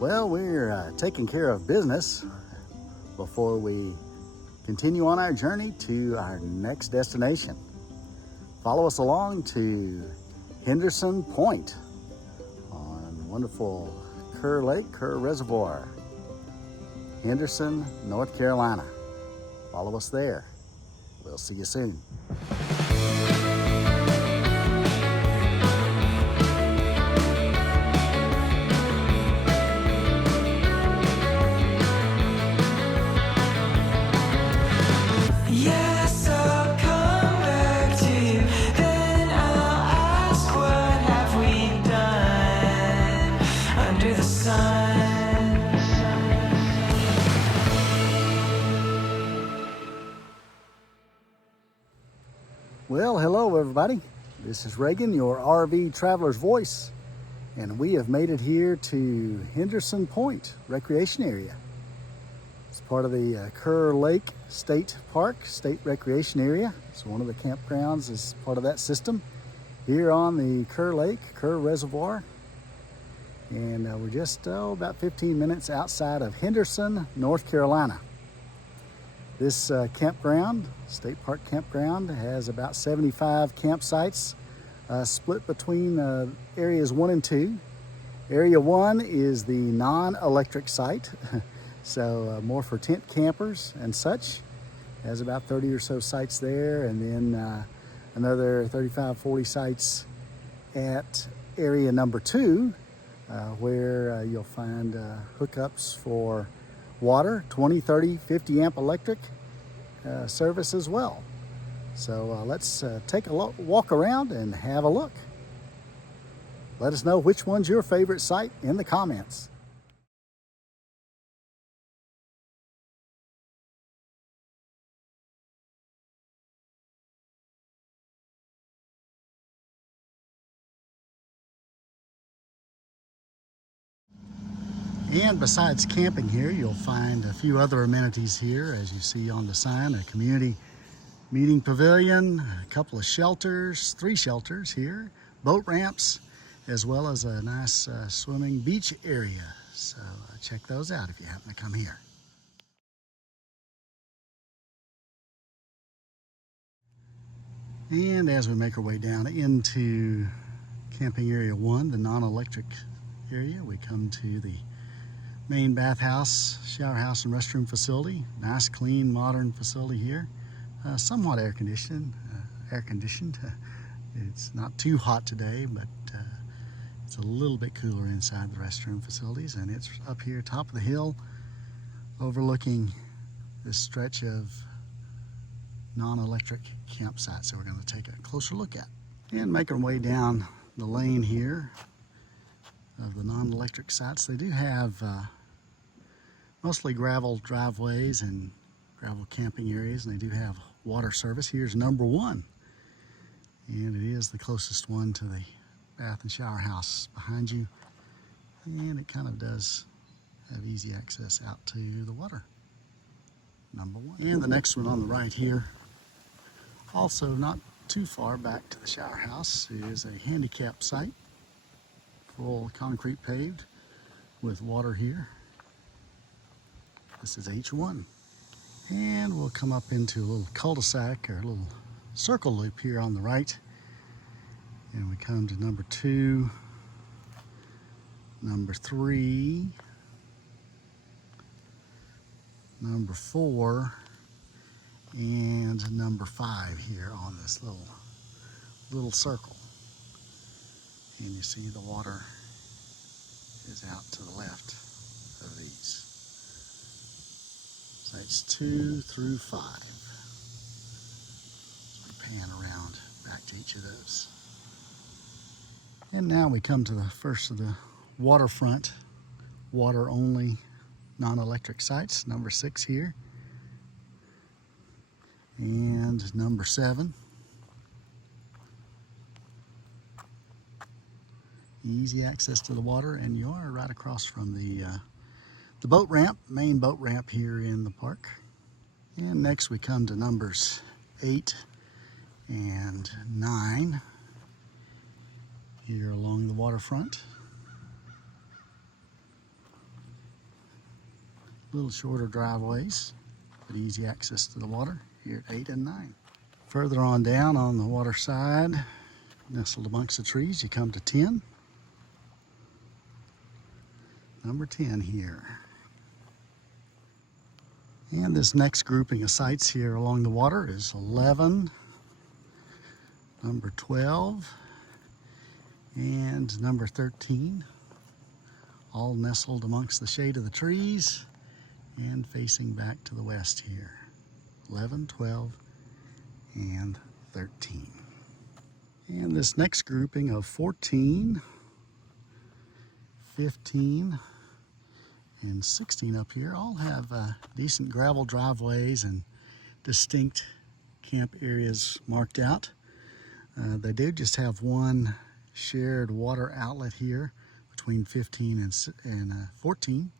Well, we're taking care of business before we continue on our journey to our next destination. Follow us along to Henderson Point on wonderful Kerr Lake, Kerr Reservoir, Henderson, North Carolina. Follow us there. We'll see you soon. Yes, I'll come back to you. Then I'll ask, what have we done under the sun? Well, hello everybody. This is Reagan, your RV traveler's voice, and we have made it here to Henderson Point Recreation Area. It's part of the Kerr Lake State Park, State Recreation Area. It's one of the campgrounds as part of that system here on the Kerr Lake, Kerr Reservoir. And we're just about 15 minutes outside of Henderson, North Carolina. This campground, State Park Campground, has about 75 campsites split between areas 1 and 2. Area 1 is the non-electric site, so more for tent campers and such. Has about 30 or so sites there, and then another 35, 40 sites at area number 2, where you'll find hookups for water, 20, 30, 50 amp electric service as well. So let's take a walk around and have a look. Let us know which one's your favorite site in the comments. And besides camping here, you'll find a few other amenities here, as you see on the sign: a community meeting pavilion, a couple of shelters, 3 shelters here, boat ramps, as well as a nice swimming beach area. So check those out if you happen to come here. And as we make our way down into camping area 1, the non-electric area, we come to the main bathhouse, shower house, and restroom facility. Nice, clean, modern facility here. Somewhat air conditioned. It's not too hot today, but it's a little bit cooler inside the restroom facilities, and it's up here top of the hill overlooking this stretch of non-electric campsites that we're going to take a closer look at. And making our way down the lane here of the non-electric sites, they do have mostly gravel driveways and gravel camping areas, and they do have water service. Here's number 1, and it is the closest one to the bath and shower house behind you, and it kind of does have easy access out to the water. Number 1. And the next one on the right here, also not too far back to the shower house, is a handicap site, full concrete paved with water here. This is H1. And we'll come up into a little cul-de-sac, or a little circle loop here on the right. And we come to number 2, number 3, number 4, and number 5 here on this little circle. And you see the water is out to the left of these. Sites 2 through 5. So we pan around back to each of those. And now we come to the first of the waterfront, water only, non-electric sites, number 6 here. And number 7. Easy access to the water, and you are right across from the boat ramp, main boat ramp here in the park. And next we come to numbers 8 and 9. waterfront. A little shorter driveways, but easy access to the water here at 8 and 9. Further on down on the water side, nestled amongst the trees, you come to 10. Number 10 here. And this next grouping of sites here along the water is 11, number 12, and number 13, all nestled amongst the shade of the trees and facing back to the west here. 11, 12, and 13. And this next grouping of 14, 15, and 16 up here all have decent gravel driveways and distinct camp areas marked out. They do just have one shared water outlet here between 15 and 14.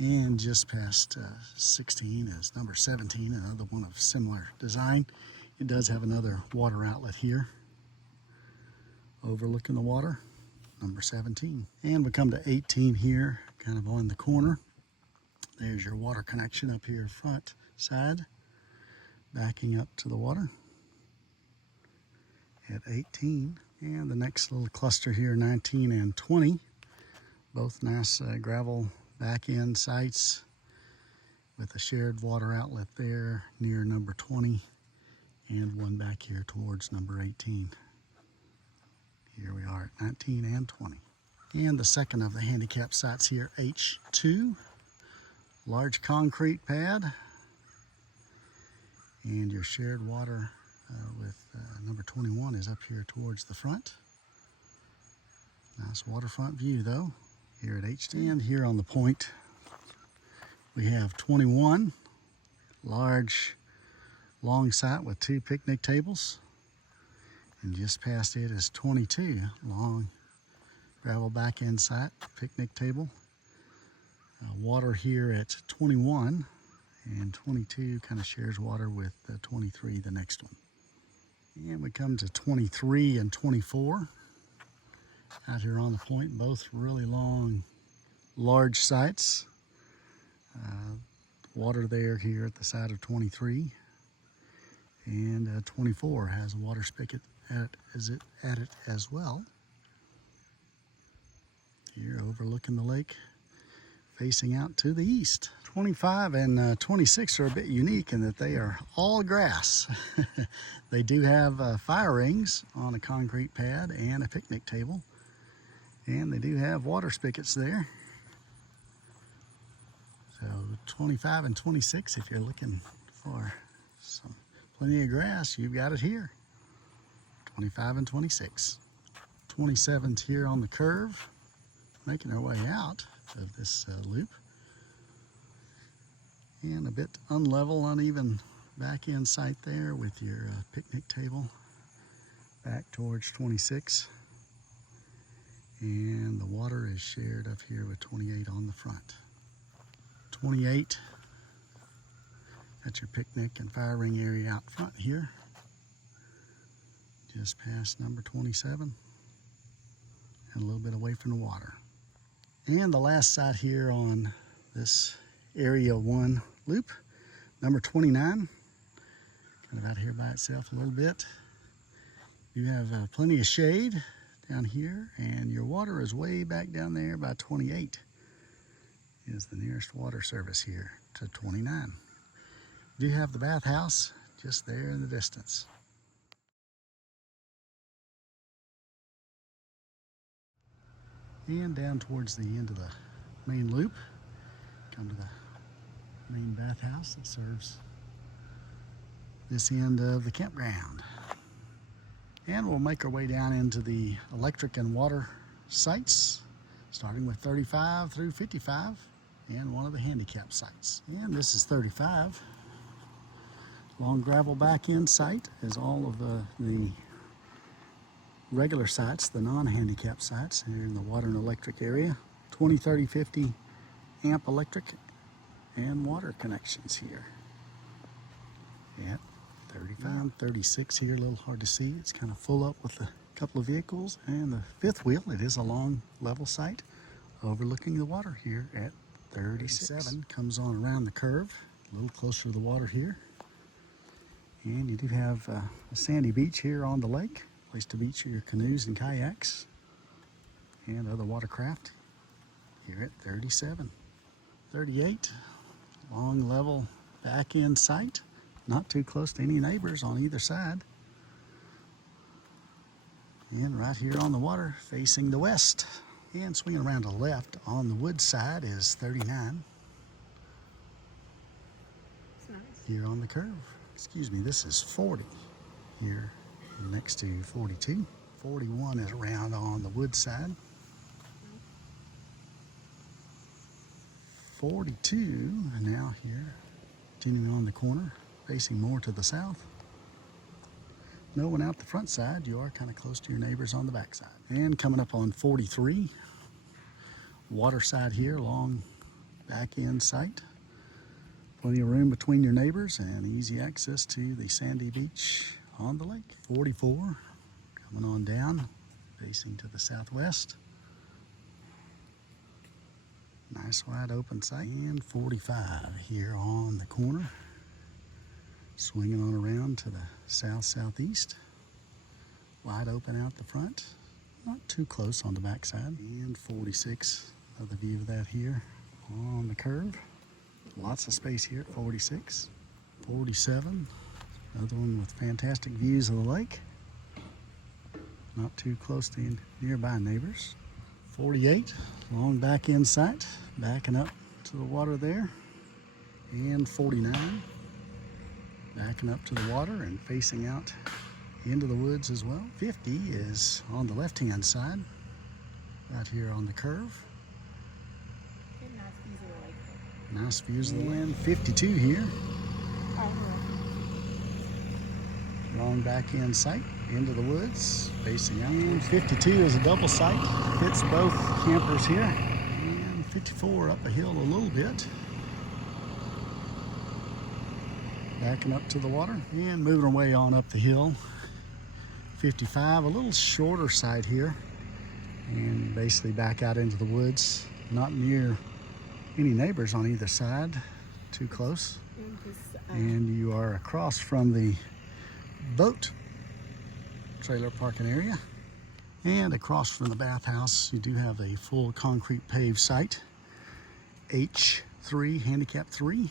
And just past 16 is number 17, another one of similar design. It does have another water outlet here overlooking the water, number 17. And we come to 18 here, kind of on the corner. There's your water connection up here front side, backing up to the water at 18. And the next little cluster here, 19 and 20, both nice gravel back end sites with a shared water outlet there near number 20 and one back here towards number 18. Here we are at 19 and 20. And the second of the handicap sites here, H2, large concrete pad, and your shared water with number 21 is up here towards the front. Nice waterfront view though here at H2. And here on the point we have 21, large long site with 2 picnic tables, and just past it is 22, long gravel back end site, picnic table. Water here at 21, and 22 kind of shares water with 23, the next one. And we come to 23 and 24 out here on the point, both really long, large sites. Water there here at the side of 23, and 24 has a water spigot at it as well. Here overlooking the lake, facing out to the east. 25 and 26 are a bit unique in that they are all grass. They do have fire rings on a concrete pad and a picnic table, and they do have water spigots there. So 25 and 26, if you're looking for plenty of grass, you've got it here. 25 and 26. 27's here on the curve, making our way out of this loop. And a bit unlevel, uneven back end site there with your picnic table back towards 26. And the water is shared up here with 28 on the front. 28, that's your picnic and fire ring area out front here, just past number 27 and a little bit away from the water. And the last site here on this area 1 loop, number 29, kind of out here by itself a little bit. You have plenty of shade down here, and your water is way back down there by 28 is the nearest water service here to 29. You do have the bathhouse just there in the distance. And down towards the end of the main loop, come to the main bathhouse that serves this end of the campground. And we'll make our way down into the electric and water sites, starting with 35 through 55 and one of the handicap sites. And this is 35. Long gravel back end site, as all of the regular sites, the non-handicap sites here in the water and electric area. 20, 30, 50 amp electric and water connections here at 35. 35. And 36 here, a little hard to see. It's kind of full up with a couple of vehicles. And the fifth wheel, it is a long level sight overlooking the water here at 37. Comes on around the curve, a little closer to the water here. And you do have a sandy beach here on the lake, place to beach your canoes and kayaks and other watercraft here at 37. 38, long level back end sight, not too close to any neighbors on either side. And right here on the water facing the west. And swinging around to the left on the wood side is 39. It's nice. Here on the curve. Excuse me, this is 40 here next to 42. 41 is around on the wood side. 42 now here, continuing on the corner, facing more to the south. No one out the front side. You are kind of close to your neighbors on the back side. And coming up on 43, water side here, long back end sight. Plenty of room between your neighbors and easy access to the sandy beach on the lake. 44, coming on down, facing to the southwest. Nice wide open sight. And 45 here on the corner, swinging on around to the south-southeast. Wide open out the front, not too close on the back side. And 46, another view of that here on the curve. Lots of space here at 46. 47, another one with fantastic views of the lake. Not too close to nearby neighbors. 48, long back end sight, backing up to the water there. And 49, backing up to the water and facing out into the woods as well. 50 is on the left-hand side, right here on the curve. Nice views of the land. 52 here. Long back end sight into the woods, facing out. And 52 is a double sight, fits both campers here. And 54 up a hill a little bit. Backing up to the water and moving our way on up the hill. 55, a little shorter sight here. And basically back out into the woods, not near any neighbors on either side, too close. And you are across from the boat trailer parking area. And across from the bathhouse, you do have a full concrete paved site, H3, handicap 3.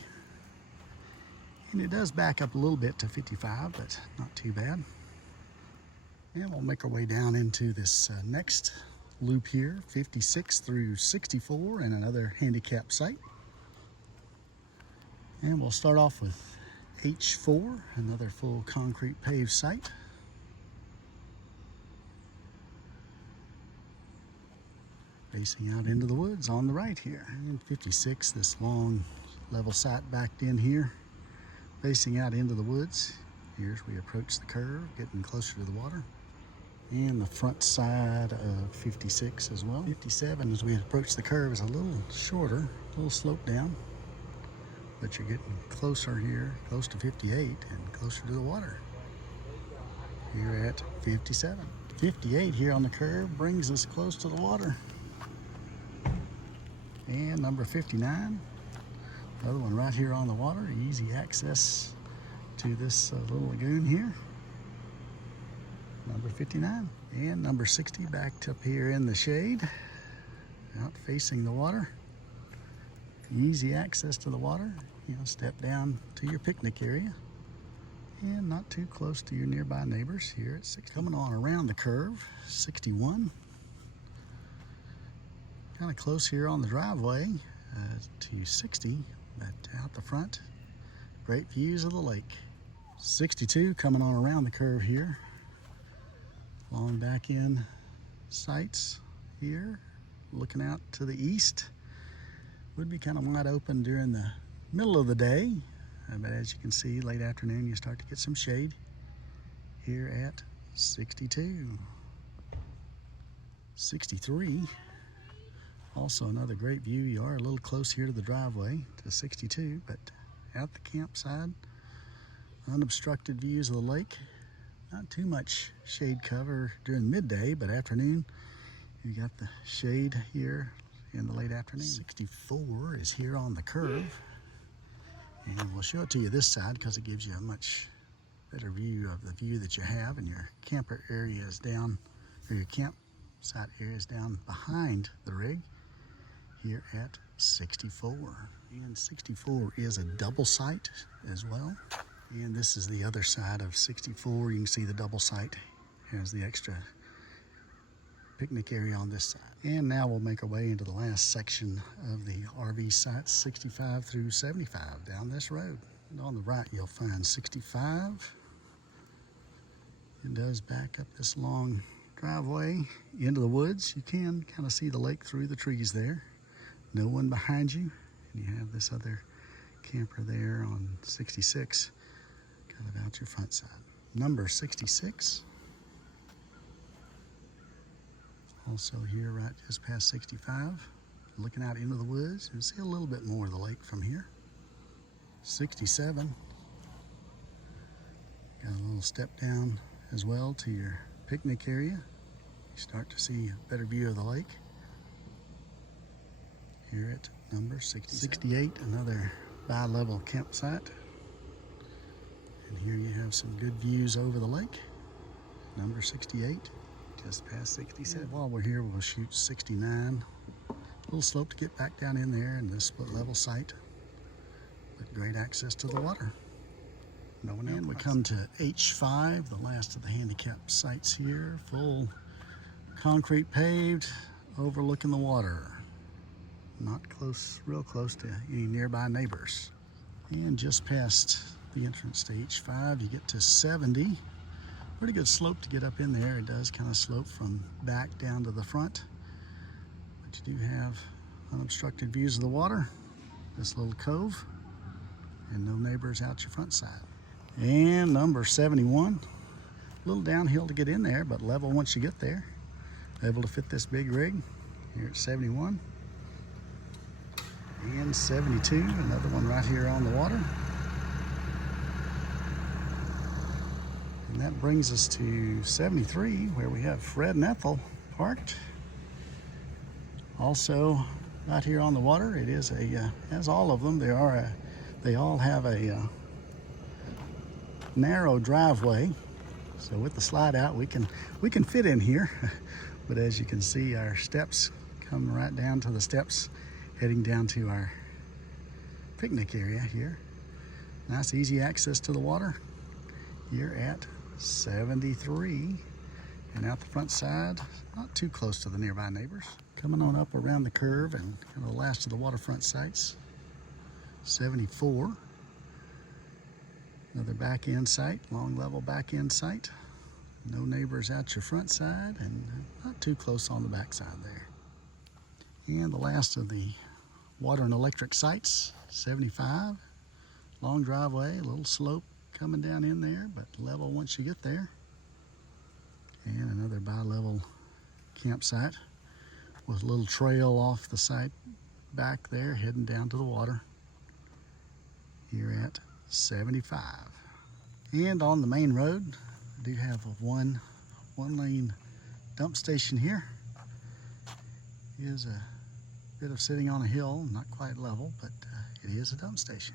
And it does back up a little bit to 55, but not too bad. And we'll make our way down into this next loop here, 56 through 64, and another handicap site. And we'll start off with H4, another full concrete paved site. Facing out into the woods on the right here. And 56, this long level site backed in here, facing out into the woods. Here's we approach the curve, getting closer to the water. And the front side of 56 as well. 57, as we approach the curve, is a little shorter, a little slope down. But you're getting closer here, close to 58 and closer to the water. Here at 57. 58 here on the curve brings us close to the water. And number 59, another one right here on the water, easy access to this little lagoon here. Number 59. And number 60 backed up here in the shade, out facing the water. Easy access to the water. You know, step down to your picnic area. And not too close to your nearby neighbors here at 60. Coming on around the curve, 61. Kind of close here on the driveway to 60, but out the front, great views of the lake. 62 coming on around the curve here. Long back end sights here, looking out to the east. Would be kind of wide open during the middle of the day, but as you can see, late afternoon you start to get some shade here at 62. 63, also another great view. You are a little close here to the driveway to 62, but out the campsite, unobstructed views of the lake. Not too much shade cover during midday, but afternoon, you got the shade here in the late afternoon. 64 is here on the curve. And we'll show it to you this side because it gives you a much better view of the view that you have, and your camper area is down, or your campsite area is down behind the rig here at 64. And 64 is a double site as well. And this is the other side of 64. You can see the double site has the extra picnic area on this side. And now we'll make our way into the last section of the RV sites, 65 through 75, down this road. And on the right, you'll find 65. It does back up this long driveway into the woods. You can kind of see the lake through the trees there. No one behind you. And you have this other camper there on 66, kind of out your front side. Number 66. Also here right just past 65, looking out into the woods. You can see a little bit more of the lake from here. 67, got a little step down as well to your picnic area. You start to see a better view of the lake. Here at number 68, another bi-level campsite. And here you have some good views over the lake. Number 68. Just past 67. While we're here, we'll shoot 69. A little slope to get back down in there in this split level site with great access to the water. No one else. And we come to H5, the last of the handicap sites here. Full concrete paved, overlooking the water. Not close, real close to any nearby neighbors. And just past the entrance to H5, you get to 70. Pretty good slope to get up in there. It does kind of slope from back down to the front. But you do have unobstructed views of the water, this little cove, and no neighbors out your front side. And number 71, a little downhill to get in there, but level once you get there. Able to fit this big rig here at 71. And 72, another one right here on the water. And that brings us to 73, where we have Fred and Ethel parked. Also, right here on the water, it is a, as all of them, they all have a narrow driveway. So with the slide out, we can fit in here. But as you can see, our steps come right down to the steps, heading down to our picnic area here. Nice, easy access to the water here at 73, and out the front side, not too close to the nearby neighbors. Coming on up around the curve and kind of the last of the waterfront sites, 74. Another back end site, long level back end site. No neighbors out your front side and not too close on the back side there. And the last of the water and electric sites, 75. Long driveway, a little slope coming down in there, but level once you get there. And another bi-level campsite with a little trail off the site back there heading down to the water here at 75. And on the main road, I do have a one lane dump station here. Is a bit of sitting on a hill, not quite level, but it is a dump station.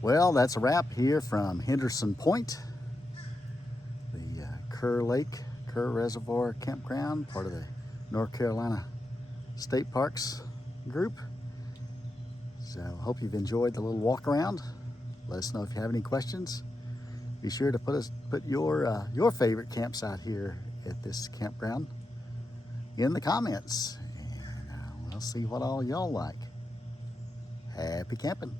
Well, that's a wrap here from Henderson Point, the Kerr Lake, Kerr Reservoir Campground, part of the North Carolina State Parks group. So I hope you've enjoyed the little walk around. Let us know if you have any questions. Be sure to put your favorite campsite here at this campground in the comments, and we'll see what all y'all like. Happy camping.